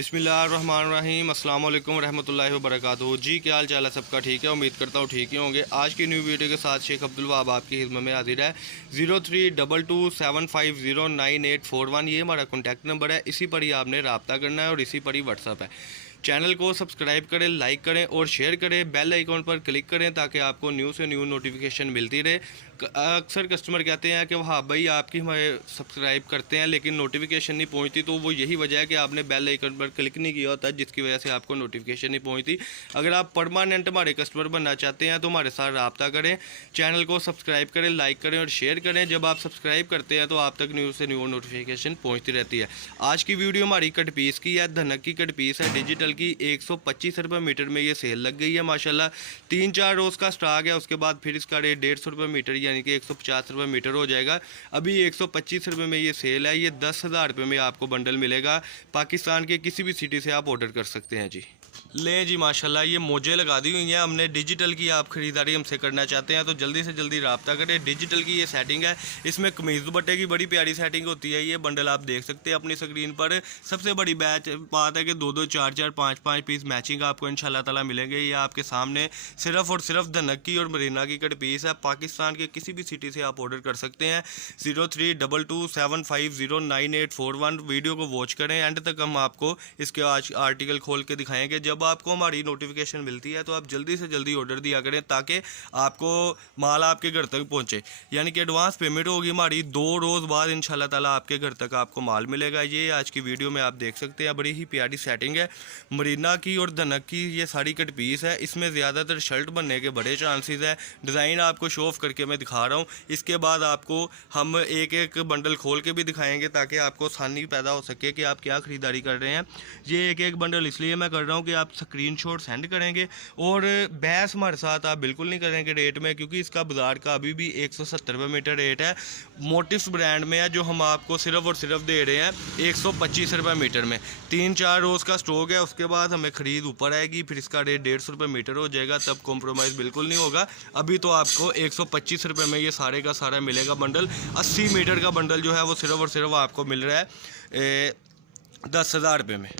बिस्मिल्लाहिर्रहमानिर्रहीम अस्सलाम वालेकुम रहमतुल्लाहि व बरकातुहू। जी क्या हाल चाल है सबका? ठीक है, उम्मीद करता हूँ ठीक ही होंगे। आज की न्यू वीडियो के साथ शेख अब्दुल वहाब आपकी खिदमत में हाजिर है। 032275098841 ये हमारा कॉन्टैक्ट नंबर है। इसी पर ही आपने रब्ता करना है और इसी पर ही व्हाट्सअप है। चैनल को सब्सक्राइब करें, लाइक करें और शेयर करें। बेल आइकॉन पर क्लिक करें ताकि आपको न्यू से न्यू नोटिफिकेशन मिलती रहे। अक्सर कस्टमर कहते हैं कि हाँ भाई आपकी हमारे सब्सक्राइब करते हैं लेकिन नोटिफिकेशन नहीं पहुंचती, तो वो यही वजह है कि आपने बेल आइकन पर क्लिक नहीं किया होता, जिसकी वजह से आपको नोटिफिकेशन नहीं पहुंचती। अगर आप परमानेंट हमारे कस्टमर बनना चाहते हैं तो हमारे साथ रब्ता करें, चैनल को सब्सक्राइब करें, लाइक करें और शेयर करें। जब आप सब्सक्राइब करते हैं तो आप तक न्यू से न्यू नोटिफिकेशन पहुँचती रहती है। आज की वीडियो हमारी कट पीस की है, धनक की कट पीस है डिजिटल की। 125 रुपये मीटर में ये सेल लग गई है माशाल्लाह। 3-4 रोज़ का स्टॉक है, उसके बाद फिर इसका रेट 150 रुपये मीटर यानी कि 150 रुपये मीटर हो जाएगा। अभी 125 रुपये में ये सेल है। ये 10,000 रुपये में आपको बंडल मिलेगा। पाकिस्तान के किसी भी सिटी से आप ऑर्डर कर सकते हैं जी। लें जी माशाल्लाह, ये मोजे लगा दी हुई हैं हमने। डिजिटल की आप ख़रीदारी हमसे करना चाहते हैं तो जल्दी से जल्दी रब्ता करें। डिजिटल की ये सेटिंग है, इसमें कमीज़ दुपट्टे की बड़ी प्यारी सेटिंग होती है। ये बंडल आप देख सकते हैं अपनी स्क्रीन पर। सबसे बड़ी बात है कि 2-2, 4-4, 5-5 पीस मैचिंग आपको इंशाल्लाह ताला मिलेंगे। ये आपके सामने सिर्फ और सिर्फ धनक की और मरीना की कट पीस है। पाकिस्तान के किसी भी सिटी से आप ऑर्डर कर सकते हैं। 032275098841 वीडियो को वॉच करें, एंड तक हम आपको इसके आज आर्टिकल खोल के दिखाएंगे। जब आपको हमारी नोटिफिकेशन मिलती है तो आप जल्दी से जल्दी ऑर्डर दिया करें ताकि आपको माल आपके घर तक पहुंचे। यानी कि एडवांस पेमेंट होगी हमारी, 2 रोज़ बाद इंशाल्लाह ताला आपके घर तक आपको माल मिलेगा। ये आज की वीडियो में आप देख सकते हैं, बड़ी ही प्यारी सेटिंग है। मरीना की और धनक की ये सारी कट पीस है। इसमें ज़्यादातर शर्ट बनने के बड़े चांसेस है। डिज़ाइन आपको शो ऑफ करके मैं दिखा रहा हूँ, इसके बाद आपको हम एक एक बंडल खोल के भी दिखाएंगे ताकि आपको आसानी पैदा हो सके कि आप क्या ख़रीदारी कर रहे हैं। ये एक एक बंडल इसलिए मैं कर रहा हूँ कि आप स्क्रीनशॉट सेंड करेंगे और बहस हमारे साथ आप बिल्कुल नहीं करेंगे रेट में, क्योंकि इसका बाज़ार का अभी भी 170 रुपये मीटर रेट है। मोटिव्स ब्रांड में है जो हम आपको सिर्फ और सिर्फ दे रहे हैं 125 रुपये मीटर में। 3-4 रोज़ का स्टॉक है, उसके बाद हमें ख़रीद ऊपर आएगी, फिर इसका रेट 150 रुपये मीटर हो जाएगा, तब कॉम्प्रोमाइज़ बिल्कुल नहीं होगा। अभी तो आपको 125 रुपये में ये सारे का सारा मिलेगा बंडल। 80 मीटर का बंडल जो है वो सिर्फ और सिर्फ आपको मिल रहा है 10,000 रुपये में।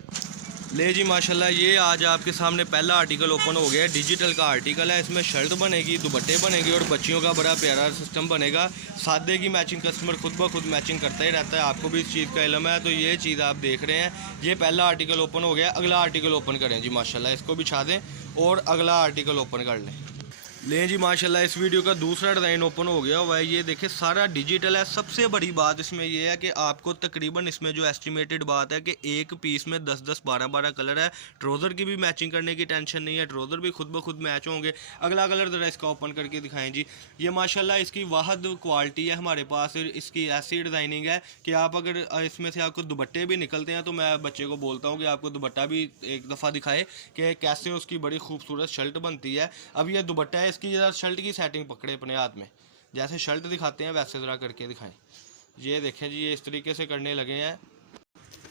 ले जी माशाल्लाह, ये आज आपके सामने पहला आर्टिकल ओपन हो गया है। डिजिटल का आर्टिकल है, इसमें शर्ट बनेगी, दुपट्टे बनेंगे और बच्चियों का बड़ा प्यारा सिस्टम बनेगा। सादे की मैचिंग कस्टमर खुद ब खुद मैचिंग करता ही रहता है, आपको भी इस चीज़ का इल्म है। तो ये चीज़ आप देख रहे हैं, ये पहला आर्टिकल ओपन हो गया। अगला आर्टिकल ओपन करें जी माशाल्लाह, इसको बिछा दें और अगला आर्टिकल ओपन कर लें। लें जी माशाल्लाह, इस वीडियो का दूसरा डिज़ाइन ओपन हो गया हुआ है। ये देखिए सारा डिजिटल है। सबसे बड़ी बात इसमें ये है कि आपको तकरीबन इसमें जो एस्टिमेटेड बात है कि एक पीस में 10-10, 12-12 कलर है। ट्राउज़र की भी मैचिंग करने की टेंशन नहीं है, ट्राउज़र भी खुद ब खुद मैच होंगे। अगला कलर ज़रा इसका ओपन करके दिखाएं जी। ये माशाल्लाह इसकी वाहद क्वालिटी है हमारे पास। इसकी ऐसी डिज़ाइनिंग है कि आप अगर इसमें से आपको दुपट्टे भी निकलते हैं तो मैं बच्चे को बोलता हूँ कि आपको दुपट्टा भी एक दफ़ा दिखाए कि कैसे उसकी बड़ी खूबसूरत शर्ट बनती है। अब ये दुपट्टा है, इसकी ज़रा शर्ट की सेटिंग पकड़े अपने हाथ में, जैसे शर्ट दिखाते हैं वैसे ज़रा करके दिखाएं। ये देखें जी, ये इस तरीके से करने लगे हैं।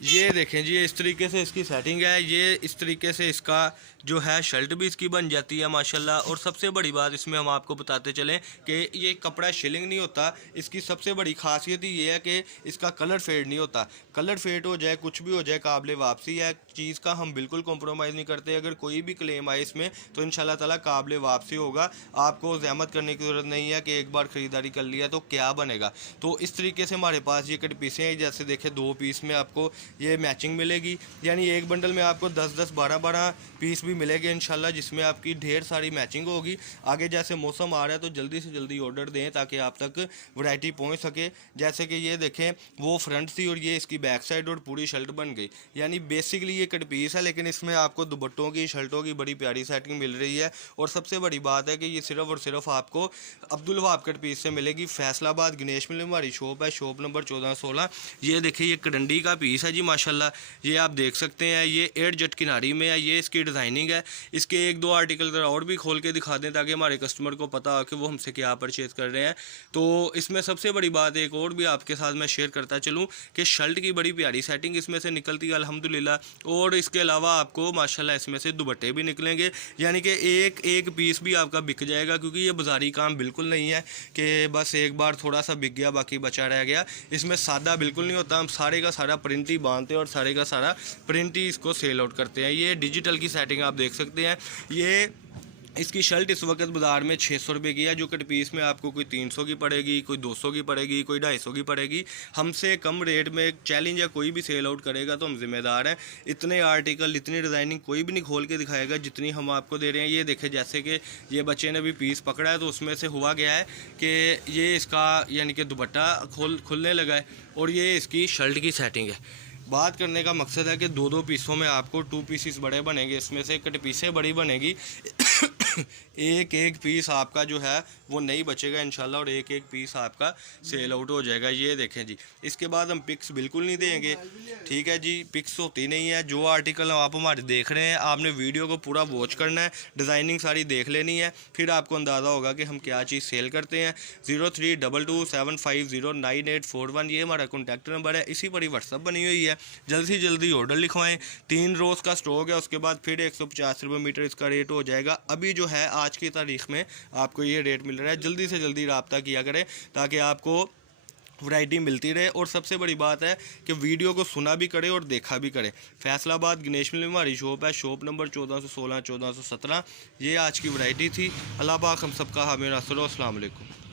ये देखें जी, इस तरीके से इसकी सेटिंग है। ये इस तरीके से इसका जो है शर्ट भी इसकी बन जाती है माशाल्लाह। और सबसे बड़ी बात इसमें हम आपको बताते चलें कि ये कपड़ा शिलिंग नहीं होता। इसकी सबसे बड़ी खासियत ही ये है कि इसका कलर फेड नहीं होता। कलर फेड हो जाए, कुछ भी हो जाए, काबिल वापसी है चीज़ का, हम बिल्कुल कॉम्प्रोमाइज़ नहीं करते। अगर कोई भी क्लेम आए इसमें तो इंशाल्लाह ताला काबिल वापसी होगा। आपको ज़हमत करने की ज़रूरत नहीं है कि एक बार ख़रीदारी कर लिया तो क्या बनेगा। तो इस तरीके से हमारे पास ये कट पीसें हैं। जैसे देखें 2 पीस में आपको ये मैचिंग मिलेगी, यानी एक बंडल में आपको 10-10, 12-12 पीस भी मिलेंगे इंशाल्लाह, जिसमें आपकी ढेर सारी मैचिंग होगी। आगे जैसे मौसम आ रहा है तो जल्दी से जल्दी ऑर्डर दें ताकि आप तक वैरायटी पहुंच सके। जैसे कि ये देखें, वो फ्रंट थी और ये इसकी बैक साइड और पूरी शर्ट बन गई। यानी बेसिकली ये कट पीस है, लेकिन इसमें आपको दुपट्टों की, शर्टों की बड़ी प्यारी सेटिंग मिल रही है। और सबसे बड़ी बात है कि ये सिर्फ और सिर्फ आपको अब्दुल वहाब कट पीस से मिलेगी। फैसलाबाद गणेश मिल हमारी शॉप है, शॉप नंबर 14-16। ये देखिए, ये करंडी का पीस है जी माशाल्लाह। ये आप देख सकते हैं, ये 8 जट किनारी में है। ये इसकी डिज़ाइनिंग है। इसके 1-2 आर्टिकल ज़रा और भी खोल के दिखा दें ताकि हमारे कस्टमर को पता हो कि वो हमसे क्या परचेज़ कर रहे हैं। तो इसमें सबसे बड़ी बात एक और भी आपके साथ मैं शेयर करता चलूँ कि शर्ट की बड़ी प्यारी सेटिंग इसमें से निकलती है अल्हम्दुलिल्लाह। और इसके अलावा आपको माशाल्लाह इसमें से दुपट्टे भी निकलेंगे, यानी कि एक एक पीस भी आपका बिक जाएगा। क्योंकि ये बाजारी काम बिल्कुल नहीं है कि बस एक बार थोड़ा सा बिक गया बाकी बचा रह गया। इसमें सादा बिल्कुल नहीं होता। हम सारे का सारा प्रिंट ही बांधते हैं और सारे का सारा प्रिंट ही इसको सेल आउट करते हैं। ये डिजिटल की सेटिंग आप देख सकते हैं। ये इसकी शर्ट इस वक्त बाज़ार में 600 रुपये की है, जो कट पीस में आपको कोई 300 की पड़ेगी, कोई 200 की पड़ेगी, कोई 250 की पड़ेगी। हमसे कम रेट में चैलेंज या कोई भी सेल आउट करेगा तो हम जिम्मेदार हैं। इतने आर्टिकल, इतनी डिज़ाइनिंग कोई भी नहीं खोल के दिखाएगा जितनी हम आपको दे रहे हैं। ये देखें, जैसे कि ये बच्चे ने भी पीस पकड़ा है तो उसमें से हुआ गया है कि ये इसका यानी कि दुपट्टा खुलने लगा है और ये इसकी शर्ट की सेटिंग है। बात करने का मकसद है कि 2-2 पीसों में आपको 2 पीसेस बड़े बनेंगे, इसमें से कट पीसें बड़ी बनेगी। एक एक पीस आपका जो है वो नहीं बचेगा इंशाल्लाह और एक एक पीस आपका सेल आउट हो जाएगा। ये देखें जी, इसके बाद हम पिक्स बिल्कुल नहीं देंगे, ठीक है जी, पिक्स होती नहीं है। जो आर्टिकल आप हमारे देख रहे हैं, आपने वीडियो को पूरा वॉच करना है, डिज़ाइनिंग सारी देख लेनी है, फिर आपको अंदाज़ा होगा कि हम क्या चीज़ सेल करते हैं। 032275098841 ये हमारा कॉन्टैक्ट नंबर है, इसी पर ही व्हाट्सअप बनी हुई है। जल्दी से जल्दी ऑर्डर लिखवाएं। 3 रोज़ का स्टॉक है, उसके बाद फिर 150 रुपये मीटर इसका रेट हो जाएगा। अभी जो है आज की तारीख में आपको ये रेट मिल रहा है। जल्दी से जल्दी रब्ता किया करें ताकि आपको वैरायटी मिलती रहे। और सबसे बड़ी बात है कि वीडियो को सुना भी करे और देखा भी करे। फैसलाबाद गणेश मिल में हमारी शॉप है, शॉप नंबर 1416 1417। ये आज की वैरायटी थी। अल्लाह पाक हम सबका हामी नासर। अस्सलाम वालेकुम।